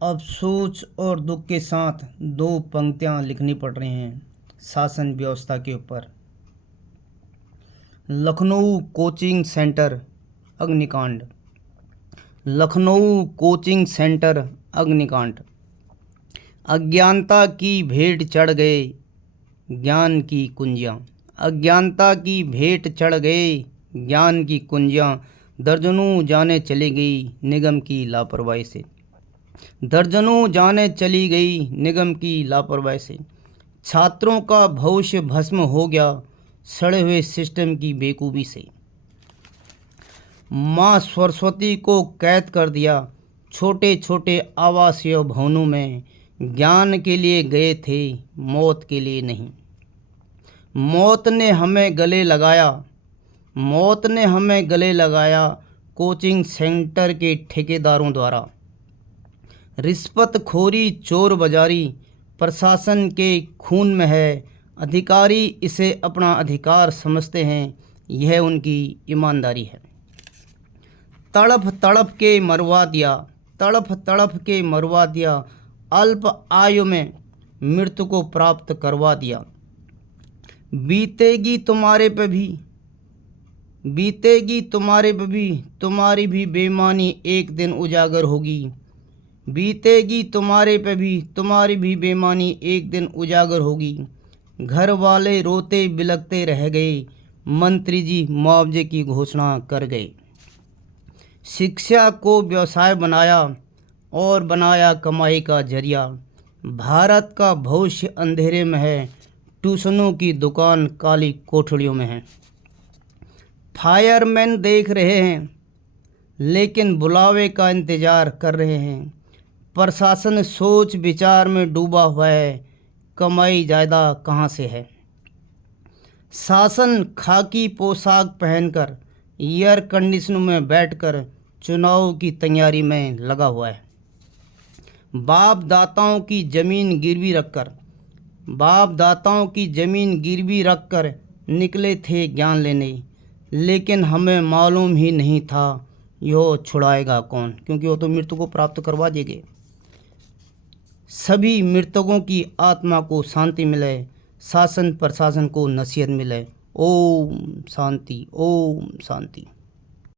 अफसोस और दुख के साथ दो पंक्तियां लिखनी पड़ रही हैं शासन व्यवस्था के ऊपर। लखनऊ कोचिंग सेंटर अग्निकांड। लखनऊ कोचिंग सेंटर अग्निकांड। अज्ञानता की भेंट चढ़ गए ज्ञान की कुंजियाँ। अज्ञानता की भेंट चढ़ गए ज्ञान की कुंजियाँ। दर्जनों जाने चली गई निगम की लापरवाही से। दर्जनों जाने चली गई निगम की लापरवाही से। छात्रों का भविष्य भस्म हो गया सड़े हुए सिस्टम की बेकूफी से। माँ सरस्वती को कैद कर दिया छोटे छोटे आवासीय भवनों में। ज्ञान के लिए गए थे मौत के लिए नहीं। मौत ने हमें गले लगाया। मौत ने हमें गले लगाया कोचिंग सेंटर के ठेकेदारों द्वारा। रिश्वतखोरी चोर बाजारी प्रशासन के खून में है। अधिकारी इसे अपना अधिकार समझते हैं यह उनकी ईमानदारी है। तड़प तड़प के मरवा दिया। तड़प तड़प के मरवा दिया। अल्प आयु में मृत्यु को प्राप्त करवा दिया। बीतेगी तुम्हारे पे भी। बीतेगी तुम्हारे पे भी। तुम्हारी भी बेईमानी एक दिन उजागर होगी। बीतेगी तुम्हारे पे भी। तुम्हारी भी बेईमानी एक दिन उजागर होगी। घर वाले रोते बिलखते रह गए। मंत्री जी मुआवजे की घोषणा कर गए। शिक्षा को व्यवसाय बनाया और बनाया कमाई का जरिया। भारत का भविष्य अंधेरे में है। ट्यूशनों की दुकान काली कोठड़ियों में है। फायरमैन देख रहे हैं लेकिन बुलावे का इंतज़ार कर रहे हैं। प्रशासन सोच विचार में डूबा हुआ है कमाई ज़्यादा कहाँ से है। शासन खाकी पोशाक पहनकर एयर कंडीशन में बैठकर चुनाव की तैयारी में लगा हुआ है। बाप दाताओं की ज़मीन गिरवी रखकर बाप दाताओं की ज़मीन गिरवी रखकर निकले थे ज्ञान लेने। लेकिन हमें मालूम ही नहीं था यो छुड़ाएगा कौन, क्योंकि वो तो मृत्यु को प्राप्त करवा देंगे। सभी मृतकों की आत्मा को शांति मिले। शासन प्रशासन को नसीहत मिले। ओम शांति ओम शांति।